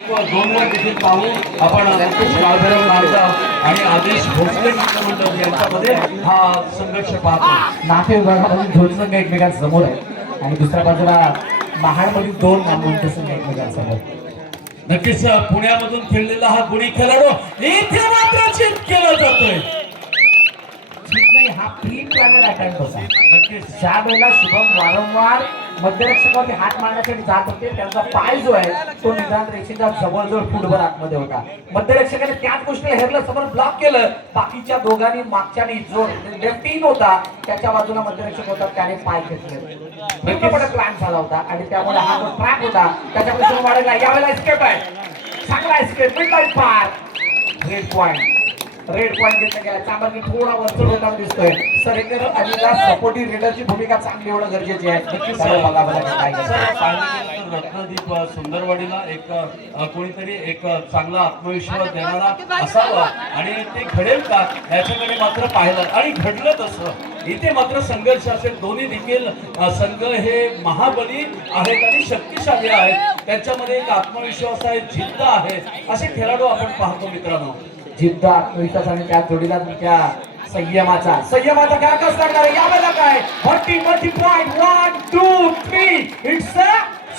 दोन वर देखील पाहू आपण अंकुश काळभैरव नामदार आणि आदेश भोसले मित्रमंडळ यांच्यामध्ये हा संघर्ष पाहतो. नाते विभागामध्ये दोन संघ एकमेकांसमोर आहे आणि दुसऱ्या बाजूला महाडमधील दोन नामवंत संघ एकमेकांसमोर. नक्कीच पुण्यामधून खेळलेला हा गुणी खेळाडू इथे मात्र चित केला जातोय. नाही, हा प्री प्लॅनर अटॅक होता. नक्कीच ज्या वेळेला शुभम वारंवार मध्यरक्षकावरती हात मारण्यासाठी जात होते त्यांचा पाय जो आहे तो निदान रेषेच्या जवळजवळ फुटभर आतमध्ये होता. मध्यरक्षकाने त्याच गोष्टीला हेरलं, समोर ब्लॉक केलं. बाकीच्या दोघांनी मागच्यानी जो लेफ्ट इन होता त्याच्या बाजूला मध्यरक्षक होता त्याने पाय खेचले. पूर्णपणे प्लॅन झाला होता आणि त्यामुळे हा जो ट्रॅप होता त्याच्यापासून वाढला. यावेळेला एस्केप आहे, चांगला एस्केप, मिडलाईन पार, रेड पॉइंट घेतला गेला. चांबरकी थोडा वरचढ होताना दिसतोय. सरेकर आणि सपोर्टिव्ह रेडरची भूमिका चांगली होणं गरजेची आहे. रत्नदीप सुंदरवाडीला एक कोणीतरी एक चांगला आत्मविश्वास देणारा असावा आणि ते घडेल का याच्याकडे मात्र पाहिलं आणि घडलं तसं. इथे मात्र संघर्ष असेल. दोन्ही देखील संघ हे महाबली आहेत आणि शक्तिशाली आहेत. त्यांच्यामध्ये एक आत्मविश्वास आहे, जिद्द आहे. असे खेळाडू आपण पाहतो मित्रांनो. जिद्द, आत्मविश्वास आणि त्या जोडीला तुमच्या संयमाचा काय कस लागणार आहे यावेळेला. काय multi point 1 2 3 it's a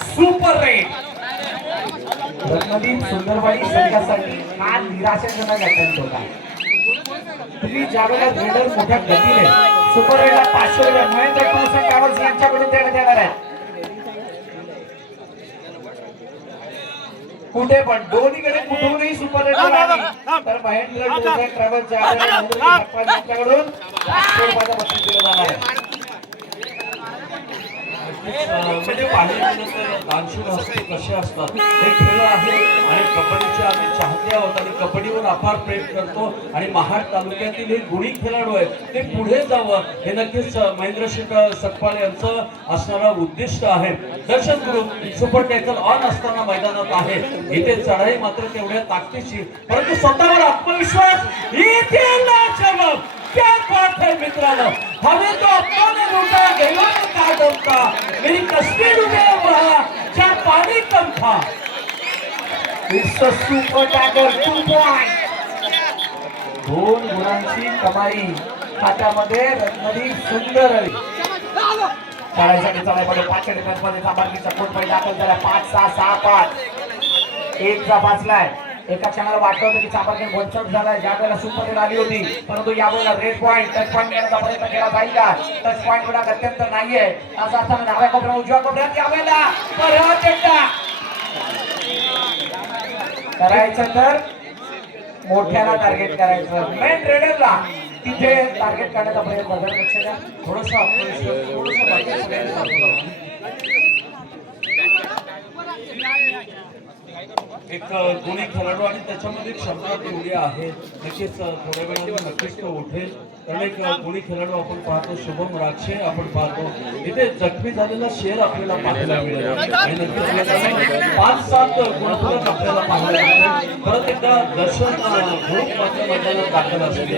super raid. Ratnadeep Sundarwadi संघासाठी हा निराशाजनक अटेम्प्ट होता. तुम्ही ज्यावेळेला रेडर मोठ्या गतीने सुपर रेडला 500 महेंद्र टूर्स ट्रॅव्हल्स यांच्याकडून देण्यात येणार आहे. कुठे पण दोन्हीकडे कुठूनही सुपर रेड आली तर महेंद्र टूर्स ट्रॅव्हल्स यांच्याकडून 500 दिलं जाणार आहे. म्हणजे पाहिलं तर दानशूर हस्ते कसे असतात हे खेळ आहे आणि कबड्डीचे आम्ही चाहते आहोत आणि कबड्डीवर अपार प्रेम करतो आणि महाड तालुक्यातील हे गुणी खेळाडू आहेत ते पुढे जावं हे नक्कीच महेंद्र शेठ सकपाळ यांचं असणारा उद्दिष्ट आहे. दर्शक गुरु सुपर टॅकल ऑन असताना मैदानात आहे. इथे चढाई मात्र तेवढ्या ताकदीची परंतु स्वतःवर आत्मविश्वास इथे लाजवाब. क्या बात है मित्रांनो, हमें तो अपने लूटा गया का दम था, मेरी कश्मीर में वहाँ क्या पानी कम था. It's a super tackle 2 point. 2 गुणांची कमाई खात्यामध्ये रत्नदीप सुंदर काढायसाठी चालायमध्ये 5 डिफेन्स मध्ये चांबारकीचा कोट पाहिजे दाखल झाला. 5 6 6 5 1 चा वाचलाय. एका क्षणाला वाटत होतं की चांबारकी वंचट झालाय ज्या वेळेला सुपर रेड आली होती परंतु यावेळेला रेड पॉइंट टच पॉइंट घेण्याचा प्रयत्न केला जाईल का. टच पॉइंट थोडा गत्यंतर नाहीये असं असताना डाव्या कोपऱ्यात उजव्या कोपऱ्यात यावेळेला परत एकदा करायचं तर मोठ्याला टार्गेट करायचं. मेन रेडरला तिथे टार्गेट करण्याचा प्रयत्न करण्यापेक्षा थोडंसं आत्मविश्वास थोडंसं एक गुणी खेळाडू आणि त्याच्यामध्ये क्षमता तेवढी आहे. नक्कीच थोड्या वेळाने नक्कीच तो उठेल कारण एक गुणी खेळाडू आपण पाहतो शुभम राक्षे आपण पाहतो. इथे जखमी झालेला शेर आपल्याला पाहायला मिळेल आणि नक्कीच 5-7 गुणफलक आपल्याला पाहायला मिळेल. परत एकदा दर्शन ग्रुप मात्र मैदानात दाखल असेल.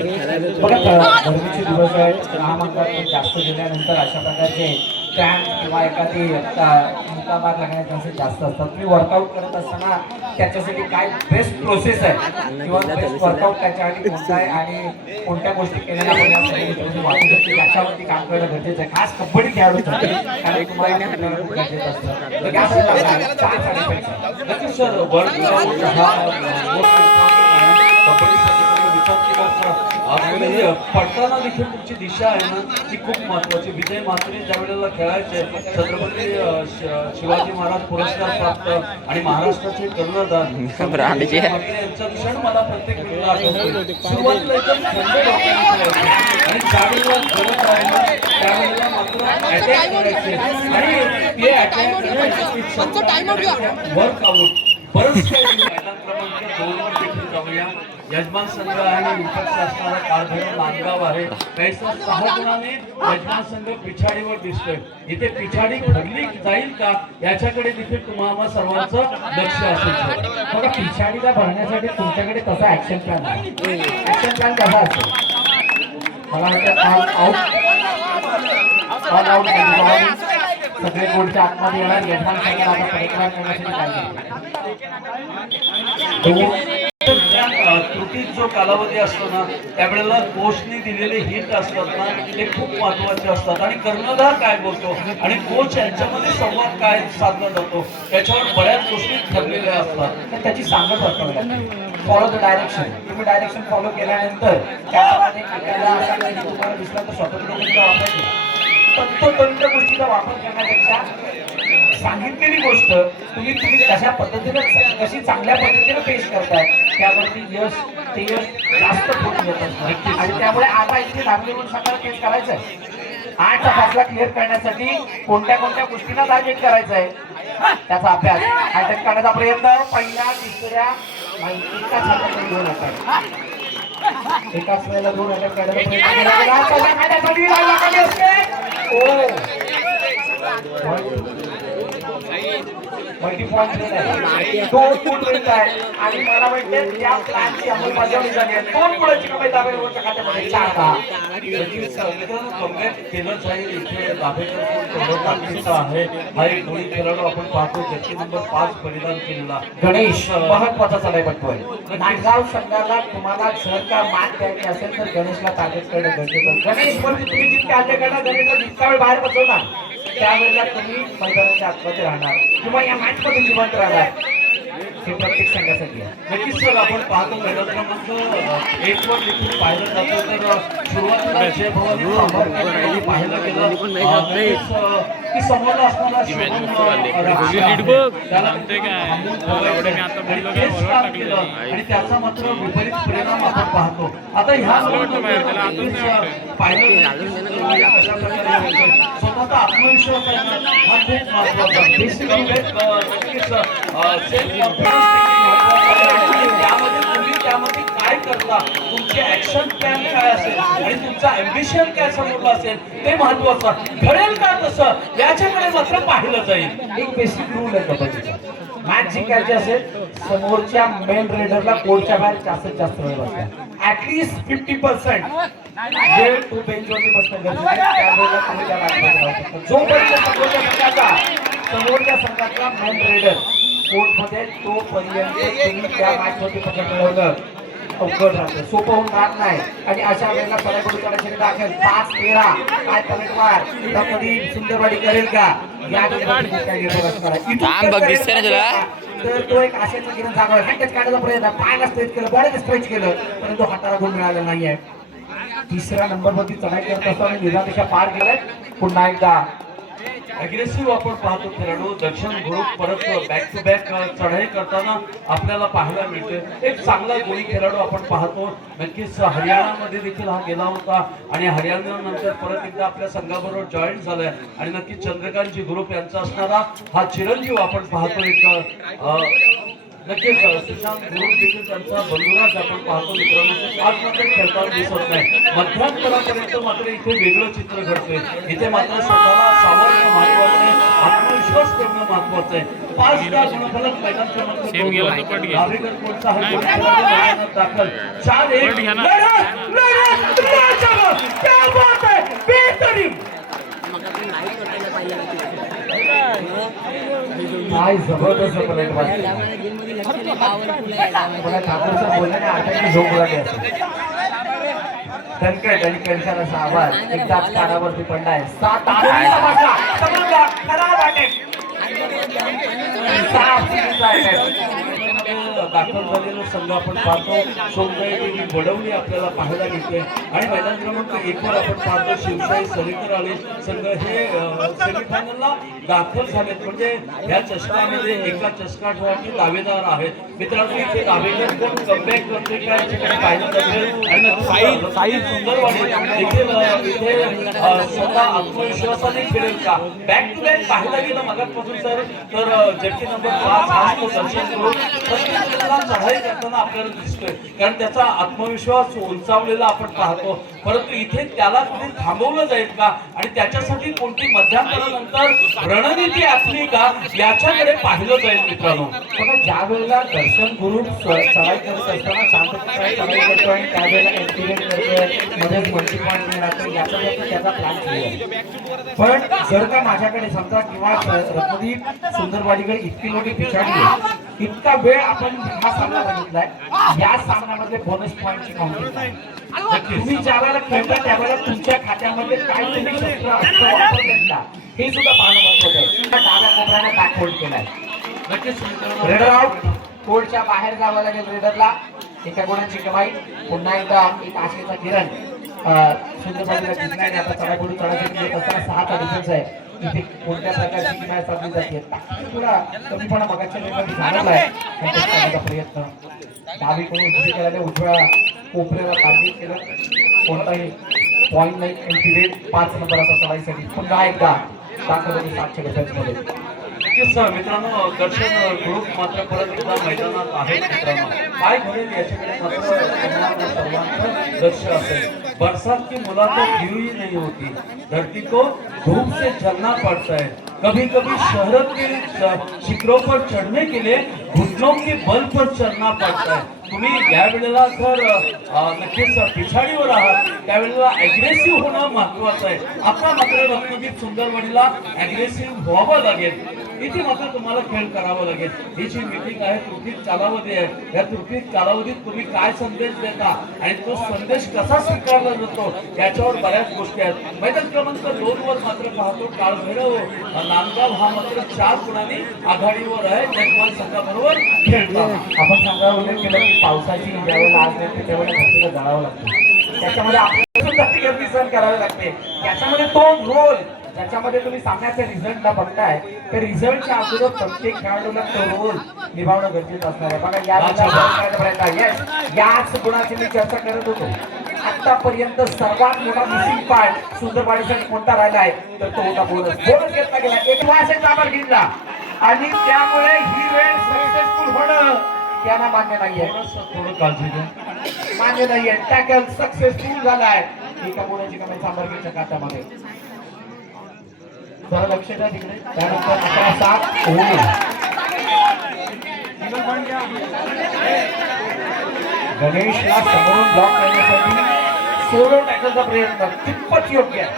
बघा गरमीचे दिवस आहेत, काम अंगात जास्त गेल्यानंतर अशा प्रकारचे कॅम्प किंवा एखादी मुकाबार लागण्याचे चान्सेस जास्त असतात. तुम्ही वर्कआउट करत असताना त्याच्यासाठी काय बेस्ट प्रोसेस आहे किंवा बेस्ट वर्कआउट त्याच्यासाठी कोणता आहे आणि कोणत्या गोष्टी केलेल्या आपण वापरू शकतो याच्यावरती काम करणं गरजेचं आहे. खास कबड्डी खेळाडूसाठी कारण तुम्हाला गरजेचं असतं. नक्कीच सर वर्कआउट हा पडताना देखील तुमची दिशा आहे ना ती खूप महत्वाची. विजय म्हात्रे ज्या वेळेला खेळायचे छत्रपती शिवाजी महाराज पुरस्कार प्राप्त आणि महाराष्ट्राचे कर्णधार यांचा क्षण मला प्रत्येक वेळेला आठवतो. सुरुवातीला एकदम थंड डोक्याने आणि ज्यावेळेला गरज आहे ना त्यावेळेला मात्र अटॅक करायचे आणि ते अटॅक करण्यासाठी वर्कआउट बरंच काही. मैदान क्रमांक 2 वर देखील जाऊया. यजमान संघ आणि विपक्ष असणारा काळभैरव नांदगाव आहे. पैसा 6 गुणाने यजमान संघ पिछाडीवर दिसतोय. इथे पिछाडी भरली जाईल का याच्याकडे देखील तुम्हाला सर्वांचं लक्ष असेल. बघा पिछाडीला भरण्यासाठी तुमच्याकडे कसा ऍक्शन प्लॅन आहे. ऍक्शन प्लॅन कसा असेल मला वाटतं ऑल आउट सगळे कोणत्या आतमध्ये येणार यजमान संघाला आता परिक्रमा करण्यासाठी काय त्रुटीत जो कालावधी असतो ना त्यावेळेला कोचने दिलेले हिट असतात ना ते खूप महत्वाचे असतात आणि कर्णधार काय बोलतो आणि कोच यांच्यामध्ये संवाद काय साधला जातो त्याच्यावर बऱ्याच गोष्टी ठरलेल्या असतात. तर त्याची सांगत असावी लागते. Follow the direction. तुम्ही डायरेक्शन फॉलो केल्यानंतर त्याप्रमाणे एखादा असा काही तुम्हाला दिसला तर स्वतंत्र वापरायची तंतोतंत गोष्टीचा वापर करण्यापेक्षा सांगितलेली गोष्ट तुम्ही कशा पद्धतीने कशी चांगल्या पद्धतीने पेश करताय त्यावरती यश ते यश जास्त फूट येत असतं. आणि त्यामुळे आता इथे लागले म्हणून सकाळ पेश करायचं आहे. 8 तासाला क्लिअर करण्यासाठी कोणत्या कोणत्या गोष्टींना टार्गेट करायचं आहे त्याचा अभ्यास अटक करण्याचा प्रयत्न. पहिल्या तिसऱ्या एकाच हाताने 2 अटक एकाच वेळेला 2 अटक करण्याचा प्रयत्न मल्टी पॉइंट आहे 2 गुण मिळत आहे आणि मला वाटते त्या प्लॅनची अंमलबजावणी झाली आहे. 2 गुणांची कमाई दाभेकरच्या खात्यामध्ये 4 केलं जाईल. इथे दाभेकर आहे हा एक दोन्ही खेळाडू आपण पाहतो जर्सी नंबर 5 परिधान केलेला गणेश महत्वाचा चढाईपट्टू आहे. नांदगाव संघाला तुम्हाला जर का मान द्यायची असेल तर गणेशला टार्गेट करणं गरजेचं. गणेश म्हणजे तुम्ही जितके हल्ले करणार गणेशला जितका वेळ बाहेर बसवणार त्यावेळेला तुम्ही मैदानाच्या आतमध्ये राहणार किंवा या मॅच मध्ये जिवंत राहणार. हे प्रत्येक संघासाठी आहे. नक्कीच सर आपण पाहतो मैदान क्रमांक 1 वर देखील पाहिलं जातं तर सुरुवातीला जय भवानी पाहिलं गेलं की समोर असणारा आणि त्याचा मात्र विपरीत परिणाम आपण पाहतो. आता ह्या पाहिलं स्वतःचा आत्मविश्वास आहे ना हा खूप महत्वाचा. त्यामध्ये काय करता तुमचे ऍक्शन प्लॅन काय असेल आणि तुमचा अँबिशन काय समोरला असेल ते महत्वाचं. घडेल का तसं याच्याकडे मात्र पाहिलं जाईल. एक बेसिक रूल आहे कबड्डीचा. मॅच जिंकायची असेल समोरच्या मेन रेडरला कोर्टच्या बाहेर जास्तीत जास्त वेळ बसला ऍटलीस्ट 50% वेळ तो बेंचवरती बसणं गरजेचं आहे. त्यावेळेला तुम्ही त्या मॅचमध्ये राहू शकता. जोपर्यंत समोरच्या संघातला मेन रेडर कोर्टमध्ये तोपर्यंत तुम्ही त्या मॅचवरती पकड मिळवलं अवघड राहतं सोपं होऊन राहत नाही. आणि अशा वेळेला सराकडून करायचे दाखल 5-13 काय पलटवार कधी सुंदरवाडी करेल का या काय निर्भर असणार आहे. तर तो एक आशेचा किरण जागा हँडच काढायचा प्रयत्न पायाला स्ट्रेच केलं बॉडीला स्ट्रेच केलं परंतु हाताला गुण मिळाला नाहीये. तिसऱ्या नंबरवरती चढाई करत असताना निरापेक्षा पार केलाय. पुन्हा एकदा अग्रेसिव्ह आपण पाहतो खेळाडू दक्षिण ग्रुप परत बॅक टू बॅक चढाई करताना आपल्याला पाहायला मिळते. एक चांगला गोळी खेळाडू आपण पाहतो. नक्कीच हरियाणामध्ये देखील हा गेला होता आणि हरियाणानंतर परत एकदा आपल्या संघाबरोबर जॉईन झालाय आणि नक्कीच चंद्रकांतजी ग्रुप यांचा असणारा हा चिरंजीव आपण पाहतो. एक नक्कीच सुशांत ग्रुप देखील त्यांचा बंधुराज आपण पाहतो. मित्रांनो आज मात्र खेळताना दिसत नाही. मध्यांतरापर्यंत मात्र इथे वेगळं चित्र घडतंय. इथे मात्र स्वतःला सावरणं महत्वाचं आहे. आत्मविश्वास करणं महत्वाचं आहे. 5 गुणफलक मैदान क्रमांक 2 नार्वेकर कोणचा हा मैदानात दाखल 4-1 काय जबरदस्त पलटवार ठाकूरचा बोलण्याने आठवणी झोप लागली असेल. दणकट आणि कणखर असा आवाज एकदाच कानावरती पडलाय. 7 दाखल झालेला संघ आपण पाहतो. सोमगाई देवी वडवली आपल्याला पाहायला मिळते आणि मैदान क्रमांक 1 वर आपण पाहतो शिवशाही सरीकर आले संघ हे सेमीफायनलला दाखल झालेत. म्हणजे या चषकामध्ये एका चषकासाठी दावेदार आहेत. मित्रांनो इथे दावेदार कोण कमबॅक करते काय पाहिलं जाते आणि साई सुंदरवाडी देखील इथे स्वतः आत्मविश्वासाने खेळेल का. बॅक टू बॅक पाहायला गेलं मगापासून तर जर्सी नंबर 5 हा तो दर्शन करून चढाई करताना आपल्याला दिसतोय कारण त्याचा आत्मविश्वास उंचावलेला आपण पाहतो. परंतु इथे त्याला कुठे थांबवलं जाईल का आणि त्याच्यासाठी कोणती मध्यांतरानंतर रणनीती असली का याच्याकडे पाहिलं जाईल मित्रांनो. बघा, ज्या वेळेला दर्शन गुरु चढाई करत असताना शांततेत चढाई करतो आणि त्यावेळेला ऍक्टिव्हेट करतोय, मध्येच मल्टी पॉईंट राहतो, याचा त्याचा प्लॅन क्लिअर. पण जर का माझ्याकडे समजा किंवा रत्नदीप सुंदरवाडीकडे इतकी मोठी पिछाडी आहे, इतका वेळ आपण हा सामना बघितलाय, या सामन्यामध्ये बोनस पॉईंटची काउंटिंग आहे. तुम्ही ज्या वेळेला खेळता त्यावेळेला तुमच्या खात्यामध्ये काय तुम्ही शस्त्र अस्त्र वापरतात का हे सुद्धा पाहणं महत्वाचं आहे. डाव्या कोपऱ्याने बॅक होल्ड केलाय. नक्कीच मित्रांनो. Raider out. कोर्टच्या बाहेर जावं लागेल रेडरला. एका गुणांची कमाई. पुन्हा एकदा एक आशेचा किरण सुंदरबाजीला जिंकला आणि आता चढाकडून चढायसाठी येत असताना 6चा डिफेन्स आहे. इथे कोणत्या प्रकारची किमया साधली जाते, थोडा कमीपणा मगाच्या ठिकाणी जाणवलाय. करण्याचा प्रयत्न डावीकडून उजवी केल्याने उजव्या कोपऱ्याला टार्गेट केलं. कोणताही पॉईंट नाही. ऍक्टिव्हेट 5 नंबराचा चढाईसाठी पुन्हा एकदा दाखवले 7च्या डिफेन्स मध्ये. नक्कीच मित्रांनो, दर्शन ग्रुप मात्र परत एकदा मैदानात आहे मित्रांनो. काय घडेल याच्याकडे मात्र तुम्हाला सर्वांचं लक्ष असेल. बरसात की मुलाकात यूं ही नहीं होती, धरती को धूप से जलना पड़ता है. कभी कभी शहरत के शिखरों पर चढ़ने के लिए घुटनों के बल पर चलना पड़ता है. तुम्ही या वेळेला जर नक्कीच पिछाडीवर आहात त्यावेळेला अग्रेसिव्ह होणं महत्वाचं आहे. आता मात्र रत्नदीप सुंदरवाडीला अग्रेसिव्ह व्हावं लागेल. इथे मात्र तुम्हाला खेळ करावा लागेल. ही जी मीटिंग आहे त्रुटीत कालावधी आहे. या त्रुटीत कालावधीत तुम्ही काय संदेश देता आणि तो संदेश कसा स्वीकारला जातो याच्यावर बऱ्याच गोष्टी आहेत. मैदान क्रमांक 2 वर मात्र पाहतो काळभैरव नांदगाव हा मात्र 4 गुणांनी आघाडीवर आहे जगमान संघाबरोबर खेळतो. आपण संघावर उल्लेख केला की पावसाची ज्यावेळेला आज येते त्यावेळेला धरतीला जाळावं लागतं. त्याच्यामध्ये आपल्याला सुद्धा ती गर्दी सहन करावी लागते. त्याच्यामध्ये तो रोल ज्याच्यामध्ये तुम्ही सामन्याच्या रिझल्टला बघताय त्या रिझल्टच्या अगोदर प्रत्येक खेळाडूला तो रोल निभावणं गरजेचं असणार आहे. बघा, याच गुणाची मी चर्चा करत होतो. आतापर्यंत सर्वात मोठा मिसिंग पार्ट सुंदरबाडीसाठी कोणता राहिला आहे तर तो होता बोनस. बोनस घेतला गेला, एक वासेचा आभार घेतला आणि त्यामुळे ही वेळ सक्सेसफुल होणं त्यांना मान्य नाहीये. थोडं काळजी घ्या. मान्य नाहीये. टॅकल सक्सेसफुल झालाय एका बोनाची कमाई सांबरगीच्या खात्यामध्ये. जरा लक्ष द्या तिकडे. त्यानंतर 11-7 होईल. गणेशला समोरून ब्लॉक करण्यासाठी सोलो टॅकलचा प्रयत्न कितपत योग्य आहे.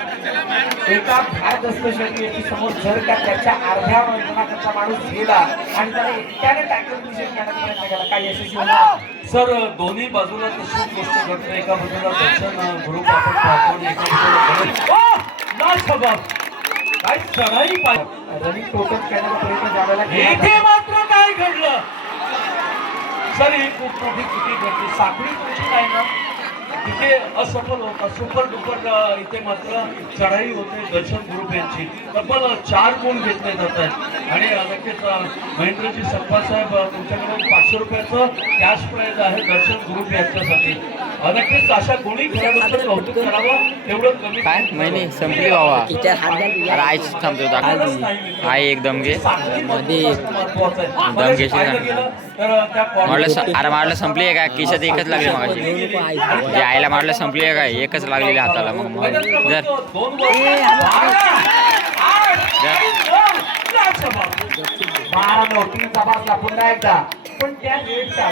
एका भारदस्त शर्यती समोर जर का त्याच्या अर्ध्या वजनाकरता माणूस गेला आणि त्याला एकट्याने टॅकल निषेध करण्याचा प्रयत्न केला, काय यशस्वी होणार? सर दोन्ही बाजूला तशीच गोष्ट घडते. एका बाजूला दर्शन ग्रुप आपण पाहतो आणि एका बाजूला काय चढाई पाहिजे. रनिंग टोटल करण्याचा प्रयत्न ज्यावेळेला इथे मात्र काय घडलं सर, ही खूप मोठी चुकी घडली. साखळी तुमची नाही ना, तिथे असफल होता. सुपर डुपर इथे मात्र चढाई होते दर्शन ग्रुप यांची. तब्बल 4 गुण घेतले जात आहेत आणि नक्कीच महेंद्रजी सप्पा साहेब तुमच्याकडे 500 रुपयाचं कॅश प्राईज आहे दर्शन ग्रुप यांच्यासाठी. नक्कीच अशा कोणी खेळाडूंचं कौतुक करावं तेवढं कमी. काय महिने संपली बाबा. अरे आईच थांबतो दाखव. आई एकदम घे मध्ये दम घेशील अरे मारलं संपली आहे का किशात एकच लागली मग आईला मारलं संपली आहे काय एकच लागलेली हाताला. मग जर 12 तपासला पुन्हा एकदा पण त्या रेटच्या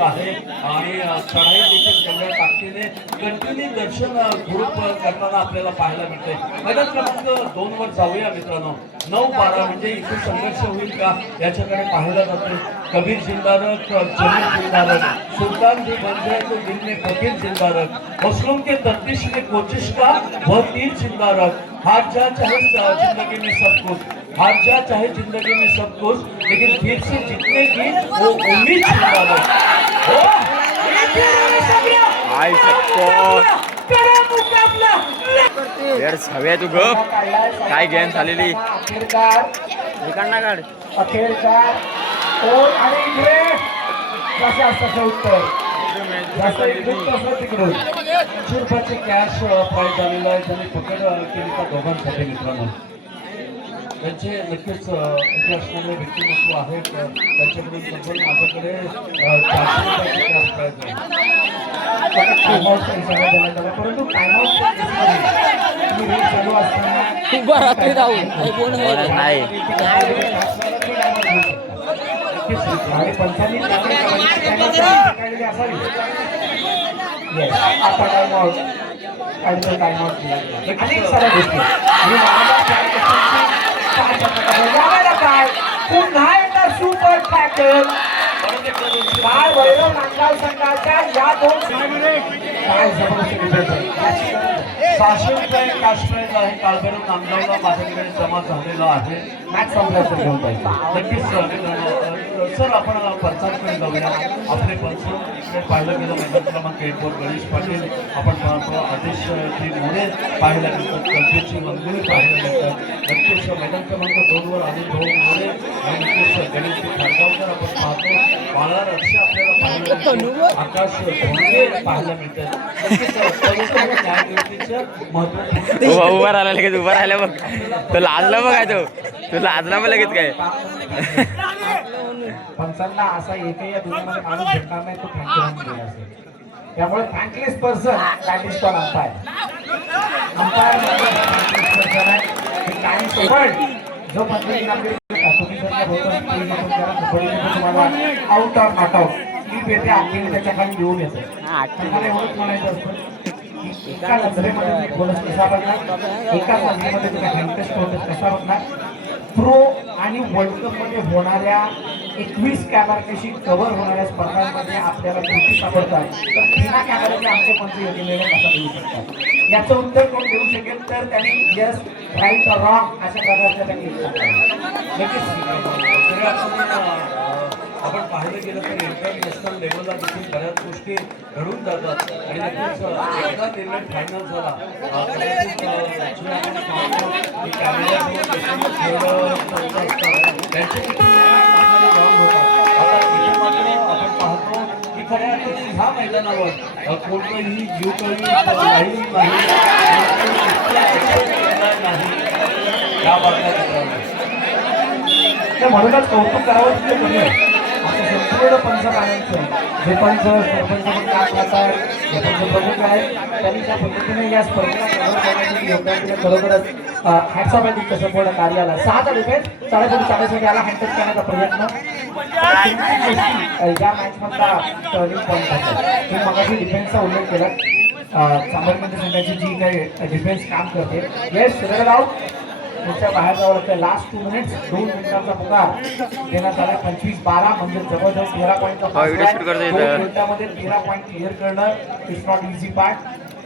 आहे आणि चढाई देखील तेवढ्या ताकदीने कंटिन्यू दर्शन ग्रुप करताना आपल्याला पाहायला मिळते. मैदान क्रमांक 2 वर जाऊया मित्रांनो. 9-12 म्हणजे इथे संघर्ष होईल का याच्याकडे पाहायला जाते. कबीर जिंदारक, जमीर जिंदारक, सुल्तान भी बन जाए तो दिल में फकीर जिंदारक, मसलूम के तफ्तीश में कोशिश का वह तीर जिंदारक, हार जा चाहे जिंदगी में सब कुछ, हार जा चाहे जिंदगी में सब कुछ, लेकिन फिर से जीतने की वो उम्मीद जिंदारक. आई सबको यार हवे तू गप काय गेम झालेली इकडनं काढ. अखेरकार कोण आणि इकडे कसं तसं उत्तर जास्त तसं तिकडून 100 रुपयाचे कॅश प्राईज झालेलं आहे. त्यांनी पकड केली त्या दोघांसाठी मित्रांनो. त्यांचे नक्कीच इथे असणारे व्यक्तिमत्व आहेत. त्यांच्याकडून तब्बल माझ्याकडे 400 रुपयाचे कॅश प्राईज आहे. टाइमआउटचा इशारा देण्यात आला, परंतु टाइमआउटच्या केसमध्ये तुम्ही रेस चालू असताना बोनस नाही. आणि पंचांनी त्यामुळे कबड्डीची टाइमआउट काढलेली असावी. Yes, आता टाइमआउट आणि तो टाइमआउट दिला गेला. अनेक साऱ्या गोष्टी आणि यावेळेला काय पुन्हा एकदा सुपर टॅकल काय वैभव नांदगाव संघाच्या या दोन काय जबरदस्त डिफेन्स आहे. 600 रुपये कॅश प्राईज आहे. काळभैरव नांदगावला माझ्याकडे जमा झालेला आहे. मॅच संपल्याचं घेऊन पाहिजे. नक्कीच सर आपण पंचांकडे जाऊया. आपले पंच इकडे पाहिलं गेलं मैदान क्रमांक 1 वर गणेश पाटील आपण पाहतो, आदेश टी मोरे पाहायला मिळतात, कल्पेची मंगुळे पाहायला मिळतात. नक्कीच मैदान क्रमांक 2 वर अनिल भाऊ मोरे आणि नक्कीच गणेश खारगावकर आपण पाहतो. बाळा रक्ष आपल्याला पाहायला मिळतो, आकाश धोंडे पाहायला मिळतात. नक्कीच न्यायव्यवस्थेचं महत्त्व उभा राहिला लगेच उभा राहिला बघ. तो लाजला बघ काय तो लाजला बघ लगेच काय. पंचांना असा एकही या दुनियामध्ये माणूस भेटणार नाही तो थँक्यू म्हणून गेला असेल. त्यामुळे thankless person that is called umpire. काही सोबत जो पद्धतीने तुम्ही जर का बोलतो तुम्हाला आउट ऑर नॉट आउट ही येते आणखी त्याच्या खाली घेऊन येतो. तुम्हाला एवढंच म्हणायचं असतं एका नजरेमध्ये बोनस कसा बघणार, एका नजरेमध्ये तुम्ही हँडटेस्ट होत कसा बघणार. प्रो आणि वर्ल्ड कप मध्ये होणाऱ्या 21 कॅमेऱ्याशी कव्हर होणाऱ्या स्पर्धांमध्ये आपल्याला त्रुटी सापडतात, तर बिना कॅमेऱ्याचे आमचे पंच योग्य निर्णय कसा देऊ शकतात याचं उत्तर कोण देऊ शकेल तर त्यांनी यस राईट रॉंग अशा प्रकारच्या त्यांनी आपण पाहिलं गेलं तर इंटरनॅशनल लेवलला देखील बऱ्याच गोष्टी घडून जातात आणि नक्कीच एकदा निर्णय फायनल झाला आपण पाहतो की खऱ्या अर्थाने ह्या मैदानावर कोणतंही युकळी नाही या बातम्या म्हणूनच कौतुक करावं तिथे कमी आहे. असं संपूर्ण पंचकारांचं जे पंच सरपंच पण काम करतात, जे पंच प्रमुख आहेत त्यांनी त्या पद्धतीने या स्पर्धेला कव्हर करण्यासाठी योगदान दिलं. खरोखरच हॅट्स ऑफ आहे तिथं संपूर्ण कार्याला. 6चा डिफेन्स 4.5 याला हँडटच करण्याचा प्रयत्न या मॅचमधला टर्निंग पॉईंट आहे. तुम्ही मगाशी डिफेन्सचा उल्लेख केला. सामर्थ्य संघाची जी काही डिफेन्स काम करते येस शिरगाव त्याच्या बाहेर जावं लागतं. लास्ट 2 मिनिट्स 2 मिनिटांचा पुकार देण्यात आला. 25-12 म्हणजे जवळजवळ 13 पॉईंट मिनिटामध्ये 13 पॉईंट क्लिअर करणं इट्स नॉट इझी पार्ट.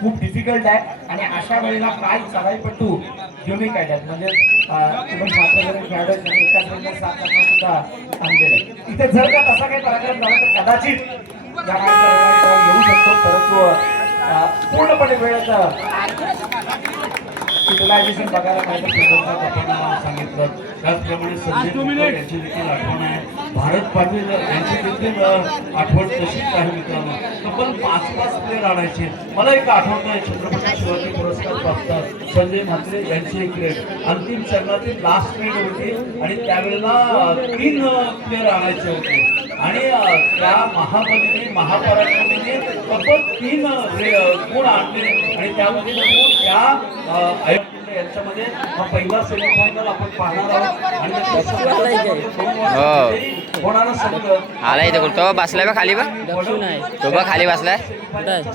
खूप डिफिकल्ट आहे आणि अशा वेळेला काय चढाईपटू युनिक आहेत म्हणजे मात्र खेळाडू एकाच वेळेला 7 रन सुद्धा आणलेलं आहे. इथे जर का तसा काही पराक्रम झाला तर कदाचित येऊ शकतो, परंतु पूर्णपणे वेळेचं युटिलायझेशन बघायला आपण सांगितलं. त्याचप्रमाणे संजय कुमार यांची देखील आठवण आहे. भारत पाटील यांची देखील आठवण तशीच आहे मित्रांनो. तब्बल 5-5 प्लेयर आणायचे. मला एक आठवण आहे छत्रपती शिवाजी पुरस्कार प्राप्त संजय म्हात्रे यांची एक रेड अंतिम चरणातील लास्ट रेड होती आणि त्यावेळेला 3 प्लेयर आणायचे होते आणि त्या महाबलीने महापराक्रमीने तब्बल 3 गुण आणले आणि त्यामध्ये त्या यांच्यामध्ये हा पहिला सेमीफायनल आपण पाहणार आहोत आणि होणारा संघ आला इथे तो बसलाय बा खाली बा. तो बा खाली बसलाय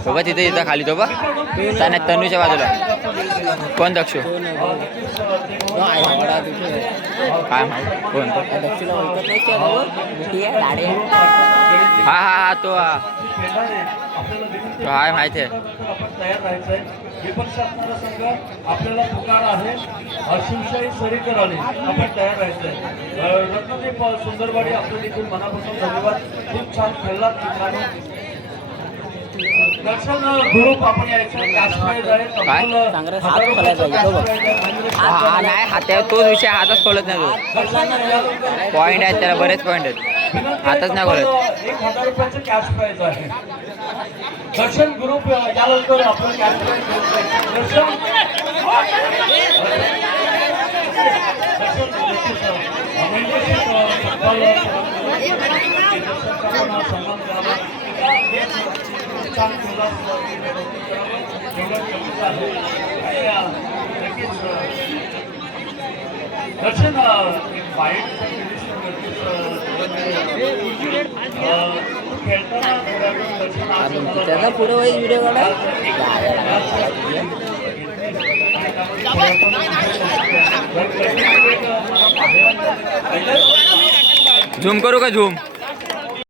तो बा तिथे इथं खाली तो बा तन्वीच्या बाजूला. कोण दक्षू काय माहिती कोण हा हा हा तो काय माहिती आहे. आपण तयार राहायचंय. विपक्ष असणारा संघ आपल्याला पुकार आहे. शिवशाही सरीकर आले आपण तयार राहायचंय. रत्नदीप सुंदरवाडी आपलं देखील मनापासून धन्यवाद. खूप छान खेळलात मित्रांनो. दर्शन ग्रुप आपण यायचं नाही हात्यावर तोच विषय हातच खोलत नाही तो. पॉईंट आहेत त्याला बरेच पॉईंट आहेत हातच नाही खोलत. 1000 रुपयाचं कॅश प्राईज आहे. दर्शन ग्रुप या लवकर आपलं कॅश प्राईज दर्शन दर्शन वाईट खेळताना त्याचा पुढे व्हिडिओ काढा झूम करू का झूम